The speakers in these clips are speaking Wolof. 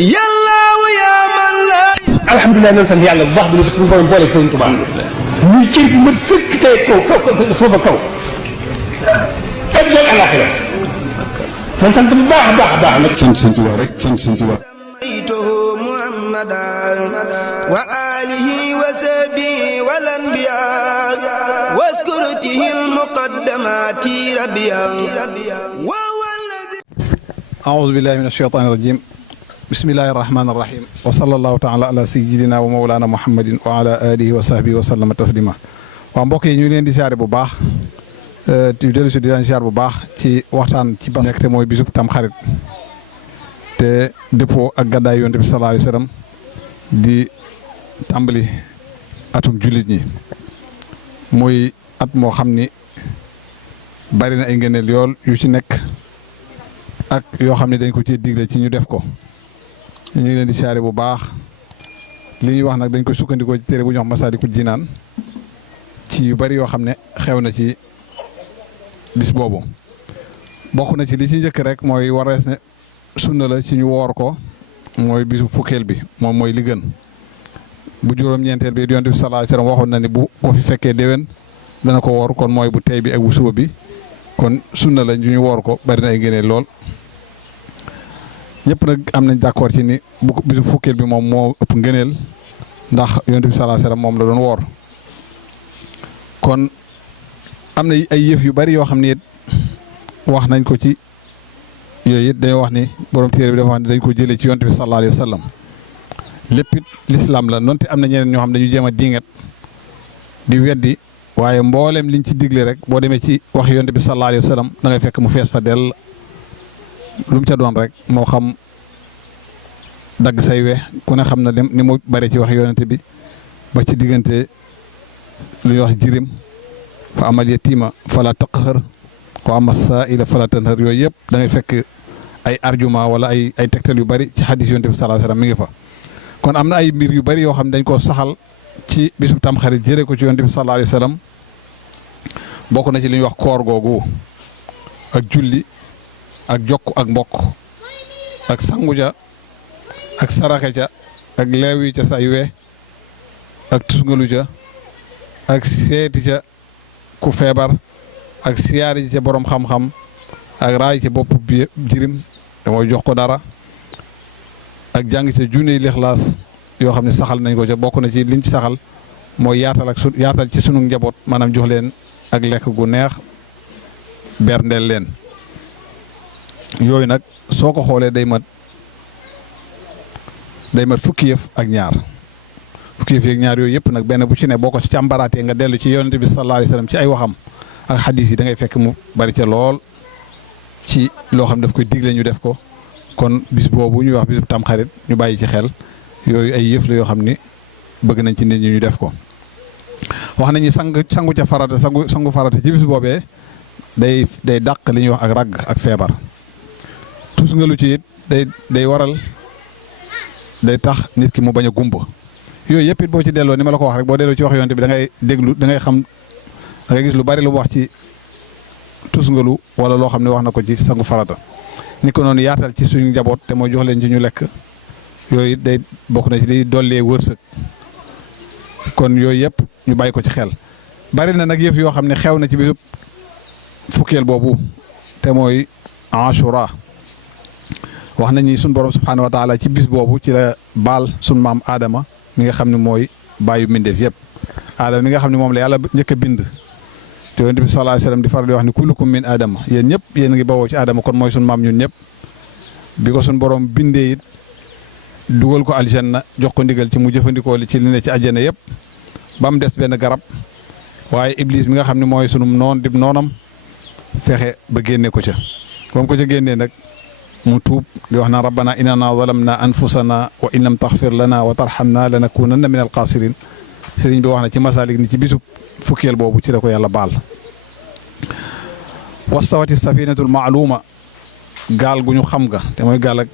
yàllaaw yaa man la. alhamdulilah nan sant yàlla bu baax bi ñu suñu borom boole Sëriñ Tuubaa ñuy cër bi ma fekk tey kaw suufa kaw ak jël alaxira man sant bu baax a baax a baax nag sant Sëriñ Tuubaa rek sant Sëriñ Tuubaa محمدا وآله وصحبه والأنبياء واذكرته المقدمات ربيا وهو الذي أعوذ بالله من الشيطان الرجيم بسم الله الرحمن الرحيم وصلى الله تعالى على سيدنا ومولانا محمد وعلى آله وصحبه وسلم تسليما waa mbokk yi ñu leen di siyaare bu baax di dellu si di leen siyaare bu baax ci waxtaan ci bas nekk te mooy bisub tam xarit te dëppoo ak gàddaay yonent bi sallallahu alayhi wa sallam di tàmbali atum jullit ñi muy at moo xam ni bari na ay ngëneel yool yu ci nekk ak yoo xam ne dañ ko ci digle ci ñu def ko ñu ngi leen di siyaare bu baax li ñuy wax nag dañ koy sukkandikoo ci téere bu ñu wax Masaalikul Jinaan ci yu bari yoo xam ne xew na ci bis boobu bokk na ci li ci njëkk rek mooy warees ne sunna la ci ñu woor ko mooy bisu fukkeel bi moom mooy li gën bu juróom-ñeenteel bi Yonent bi sallallahu alayhi wa sallam waxoon na ni bu ko fi fekkee déwén dana ko woor kon mooy bu tey bi ak bu suba bi kon sunna la ñu woor ko bari na ay ngëneel lool ñëpp nag am nañ d'accord ci ni bu bisu fukkeel bi moom moo ëpp ngëneel ndax Yonent bi sallallahu alayhi wa sallam moom la doon woor kon am na ay yëf yu bari yoo xam ne it wax nañ ko ci yooyu it dañoo wax ni borom téere bi dafa wax ne dañ ko jëlee ci Yonent bi sallallahu alayhi wa sallam lépp it lislaam la noonte am na ñeneen ñoo xam dañu jéem a diingat di weddi waaye mboolem liñ ci digle rek boo demee ci wax Yonent bi sallallahu alayhi wa sallam da ngay fekk mu fees fa dell lu mu ca doon rek moo xam dagg say we ku ne xam na ni mu bare ci wax Yonent bi ba ci diggante lu ñuy wax jirim fa amal yatiima fala taqhar wa amma saa'ila fala tanhar yooyu yëpp da ngay fekk ay argument wala ay tegtal yu bari ci xadis Yonent bi sallallahu alayhi wa sallam mi ngi fa kon am na ay mbir yu bari yoo xam ne dañ koo saxal ci bisub Tamxarit jëlee ko ci Yonent bi sallallahu alayhi wa sallam bokk na ci li ñuy wax koor googu ak julli ak jokk ak mbokk ak sangu ja ak saraxe ca ak leewi ca say we ak tusngalu ca ak seeti ca ku feebar ak siyaari ca borom xam-xam ak raay ca bopp bi jirim te mooy jox ko dara ak jàng ca junne lixlaas yoo xam ne saxal nañ ko ca bokk na ci liñ ci saxal mooy yaatal ci sunu njaboot maanaam jox leen ak lekk gu neex berndeel leen yooyu nag soo ko xoolee day mat fukki yëf ak ñaar fukki yëf ak ñaar yooyu yëpp nag benn bu ci ne boo ko càmbaraatee nga dellu ci Yonent bi sallallahu alayhi wa sallam ci ay waxam ak xadis yi da ngay fekk mu bari ca lool ci loo xam daf koy digle ñu def ko kon bis boobu ñuy wax bisub Tamxarit ñu bàyyi ci xel yooyu ay yëf la yoo xam ni bëgg nañ ci nit ñi ñu def ko. wax nañu sangu ca farata sangu farata ci bis boobee day dàq li ñuy wax ak ragg ak feebar tus nga lu ci it day waral day tax nit ki mu bañ a gumba yooyu yëpp it boo ci delloo ni ma la ko wax rek boo delloo ci wax Yonent bi da ngay déglu da ngay xam da ngay gis lu bari lu wax ci tusngalu wala loo xam ne wax na ko ci sangu farata ni ko noonu yaatal ci suñu njaboot te mooy jox leen ci ñu lekk yooyu day bokk na ci liy dollee wërsëg kon yooyu yëpp ñu bàyyi ko ci xel bari na nag yëf yoo xam ne xew na ci bisub fukkeel boobu te mooy Ashura wax nañu suñu borom subhaanahu wa taala ci bis boobu ci la baal suñu maam Adama mi nga xam ne mooy bàyyu mbindeef yëpp Adama mi nga xam ne moom la yàlla njëkk a bind te Yonent bi sallallahu alayhi wa sallam di faral di wax ni kullukum min Adama yéen ñëpp yéen ngi bawoo ci Adama kon mooy suñu maam ñun ñëpp bi ko suñu borom bindee it dugal ko aljanna jox ko ndigal ci mu jëfandikoo ci li ne ci àjjana yëpp ba mu des benn garab waaye Iblis mi nga xam ne mooy sunu noonam fexe ba génne ko ca ba mu ko ca génnee nag mu tuub di wax na rabbana innana zalamna anfusana wa in lam taxfir lana wa tarhamna lanakunanna min alxaasirin sëriñ bi wax na ci masaalik ni ci bisub fukkeel boobu ci la ko yàlla baal wastawati safinatul maaluma gaal gu ñu xam ga te mooy gaal ak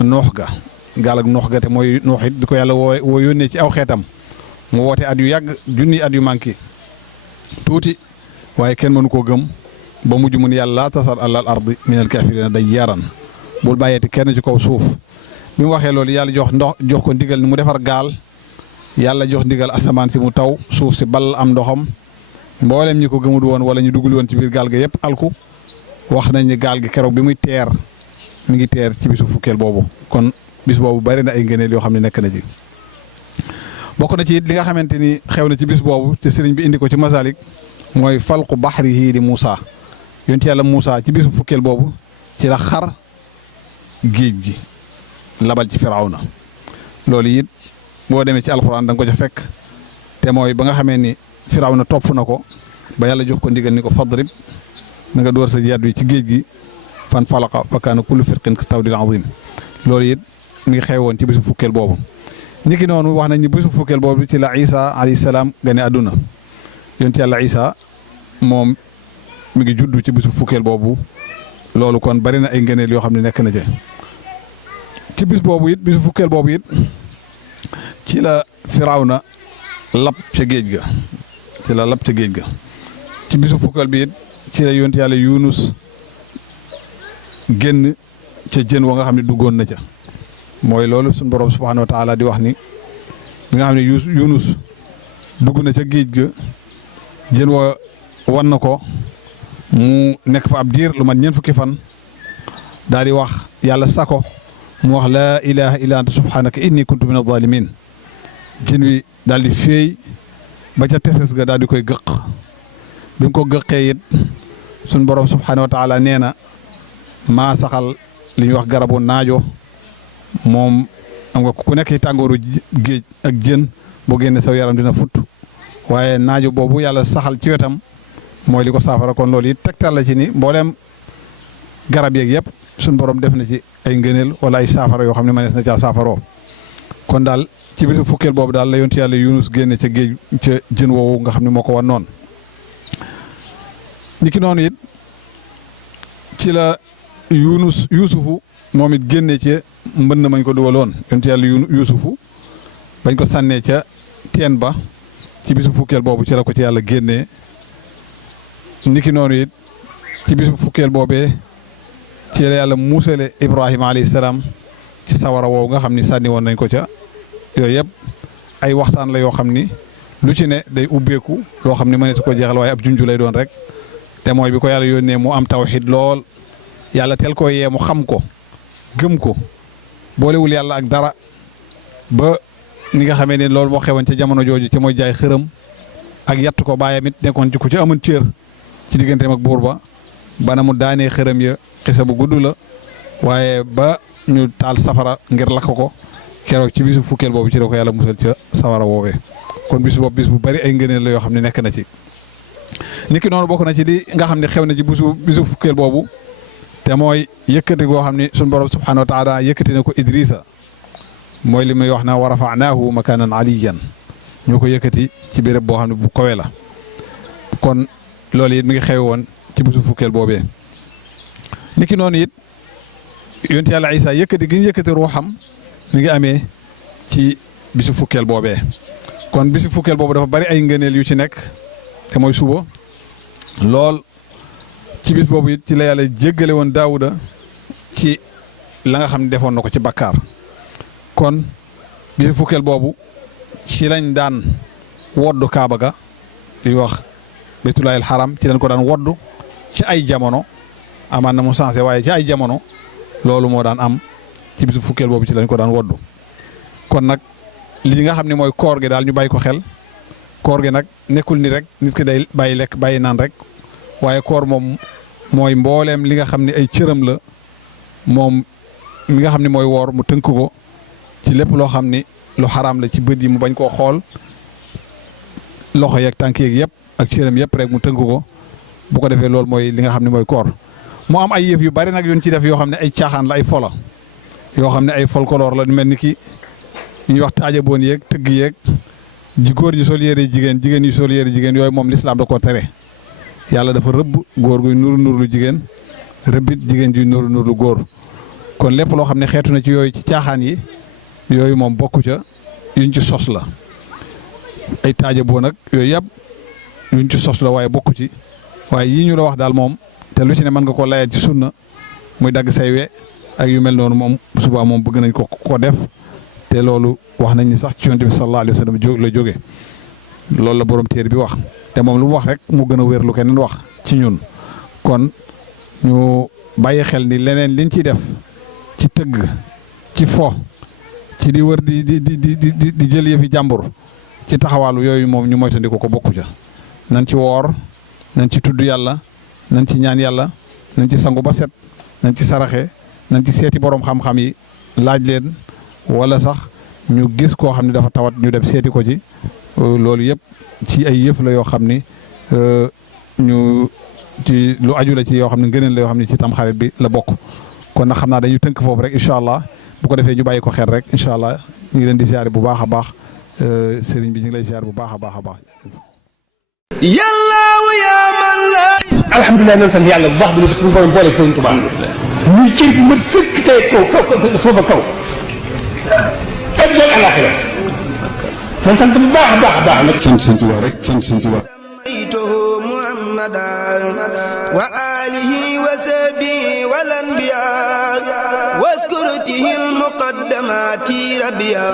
noox ga te mooy noox it bi ko yàlla woo yónnee ci aw xeetam mu woote at yu yàgg junni at yu manqué tuuti waaye kenn mënu koo gëm ba mujj mun yàlla laa tasar alal ardi minal kaafiriina dayyaaran bul bàyyeeti kenn ci kaw suuf bi mu waxee loolu yàlla jox ko ndigal ni mu defar gaal yàlla jox ndigal asamaan si mu taw suuf si ball am ndoxam mboolem ñi ko gëmul woon wala ñu duggul woon ci biir gaal ga yëpp alku wax nañ ni gaal gi keroog bi muy teer mi ngi teer ci bisu fukkeel boobu kon bis boobu bari na ay ngëneel yoo xam ne nekk na ci. bokk na ci it li nga xamante ni xew na ci bis boobu te sëriñ bi indi ko ci masalik mooy falqu baxrihi di Moussa yonent yàlla Moussa ci bisu fukkeel boobu ci la xar géej gi labal ci Firawna loolu it boo demee ci alxuraan da nga ko ca fekk te mooy ba nga xamee ni Firawna topp na ko ba yàlla jox ko ndigal ni ko fadrib na nga door sa yaddu ci géej gi fan falaqa fa kaana kullu firqin ka tawdil azim loolu it mi ngi xewoon ci bisu fukkeel boobu. niki noonu wax nañ ni bisu fukkeel boobu ci la Isa alayhi salaam gane àdduna yonent yàlla Isa moom mi ngi juddu ci bisu fukkeel boobu loolu kon bari na ay ngëneel yoo xam ne nekk na ci bis boobu it bisu fukkeel boobu it ci la Firawna lab ca géej ga ci bisu fukkeel bi it ci la yonent yàlla Yunus génn ca jën wa nga xam ne duggoon na ca mooy loolu suñu borom subhaanahu wa taala di wax ni bi nga xam ne Yunus dugg na ca géej ga jën wa wan na ko mu nekk fa ab diir lu mat ñeent fukki fan daal di wax yàlla sako mu wax laa ilaha illa anta subhanaka inni kuntu min az-zalimin jën wi daal di féey ba ca tefes ga daal di koy gëq bi mu ko gëqee it suñ borom subhaanahu wa taala nee na maa saxal li ñuy wax garabu naajo moom am nga ku nekk ci tàngooru géej ak jën boo génne saw yaram dina futt waaye naajo boobu yàlla saxal ci wetam mooy li ko saafara kon loolu it tegtal la ci ni mbooleem garab yeeg yëpp suñ borom def na ci ay ngëneel wala ay saafara yoo xam ne mënees na caa saafaroo kon daal ci bisu fukkeel boobu daal la yonent yàlla Yunus génne ca géej ca jën woowu nga xam ne moo ko wan noonu niki noonu it ci la Yuusufu moom it génne ca mbënn mañ ko dugaloon yonent yàlla Yuusufu bañ ko sànnee ca teen ba ci bisu fukkeel boobu ci la ko ci yàlla génnee niki noonu it ci bisu fukkeel boobee ci la yàlla muusale Ibrahima alayhi salaam ci sawara woowu nga xam ni sànni woon nañ ko ca yooyu yëpp ay waxtaan la yoo xam ni lu ci ne day ubbeeku loo xam ni mënees ko jeexal waaye ab junju lay doon rek te mooy bi ko yàlla yónnee mu am tawxiid lool yàlla tel ko yee mu xam ko gëm ko boolewul yàlla ak dara ba ni nga xamee ne loolu moo xewoon ca jamono jooju ca mooy jaay xërëm ak yatt ko baayam it nekkoon ci ku ci amoon cër ci digganteem ak buur ba bana mu daanee xërëm ya xisa bu gudd la waaye ba ñu taal safara ngir lakk ko keroog ci bisu fukkeel boobu ci la ko yàlla musal ca safara woowee kon bis boobu bis bu bari ay ngëneel la yoo xam ne nekk na ci niki noonu bokk na ci li nga xam ne xew na ci bisu fukkeel boobu te mooy yëkkati goo xam ne suñu borom subhaanahu wa taala yëkkati na ko Idrissa mooy li muy wax na wa rafa'naahu makaanan aliyyan ñoo ko yëkkati ci béréb boo xam ne bu kawe la kon loolu it mi ngi xew woon ci bisu fukkeel boobee niki noonu it yonent yàlla Isa yëkkati gi ñu yëkkati ruuxam mi ngi amee ci bisu fukkeel boobee kon bisu fukkeel boobu dafa bari ay ngëneel yu ci nekk te mooy suba lool ci bis boobu it ci la yàlla jéggale woon Daawuda ci la nga xam ne defoon na ko ci bakkaar kon bisu fukkeel boobu ci lañ daan woddu Kaaba ga li wax Baytullaahil Haram ci lañ ko daan woddu ci ay jamono amaan na mu sensé waaye ci ay jamono loolu moo daan am ci bisu fukkeel boobu ci lañ ko daan woddu kon nag li nga xam ne mooy koor gi daal ñu bàyyi ko xel koor gi nag nekkul ni rek nit ki day bàyyi lekk bàyyi naan rek waaye koor moom mooy mbooleem li nga xam ne ay cëram la moom mi nga xam ne mooy woor mu tënk ko ci lépp loo xam ni lu xaraam la ci bët yi mu bañ koo xool loxo yeeg tànk yeeg yëpp ak cëram yëpp rek mu tënk ko bu ko defee loolu mooy li nga xam ne mooy koor mu am ay yëf yu bari nag yoon ci def yoo xam ne ay caaxaan la ay fola yoo xam ne ay folklore la mel ni ki ñuy wax taajaboon yeeg tëgg yeeg góor ñi sol yére jigéen jigéen ñi sol yére jigéen yooyu moom lislaam da koo tere yàlla dafa rëbb góor guy nuru lu jigéen rëbbit jigéen ji nuru lu góor kon lépp loo xam ne xeetu na ci yooyu ci caaxaan yi yooyu moom bokku ca yuñ ci sos la ay taajaboon nag yooyu yëpp yuñ ci sos la waaye bokku ci waaye yii ñu la wax daal moom te lu ci ne mën nga koo layal ci sunna muy dagg say we ak yu mel noonu moom suba moom bëgg nañ ko def te loolu wax nañ ni sax ci yonent bi sallallahu alayhi wa sallam la jóge loolu la borom téere bi wax te moom lu mu wax rek mu gën a wér lu keneen wax ci ñun kon ñu bàyyi xel ni leneen liñ ciy def ci tëgg ci fo ci di wër di jël yëfi jàmbur ci taxawaalu yooyu moom ñu moytandiku ko bokku ca nañ ci woor nañ ci tudd yàlla nañ ci ñaan yàlla nañ ci sangu ba set nañ ci saraxe nañ ci seeti borom xam-xam yi laaj leen wala sax ñu gis koo xam ne dafa tawat ñu dem seeti ko ci loolu yëpp ci ay yëf la yoo xam ni ñu ci lu aju la ci yoo xam ne ngëneel la yoo xam ne ci tam xarit bi la bokk kon nag xam naa dañuy tënk foofu rek incha allah bu ko defee ñu bàyyi ko xel rek incha allah ñu ngi leen di ziare bu baax a baax sëriñ bi ñu ngi lay ziare bu baax a baax a baax. yàllaawu yaa man la. alhamdulilah nañ sant yàlla bu baax bi ñu suñu borom boole Sëriñ Tuubaa ñuy cër bi ma fekk tey kaw foofa kaw ak jël alaxira nañ sant bu baax a baax a baax nag sant Sëriñ Tuubaa rek sant Sëriñ Tuubaa محمدا وآله وصحبه والأنبياء واذكرته المقدمات ربيا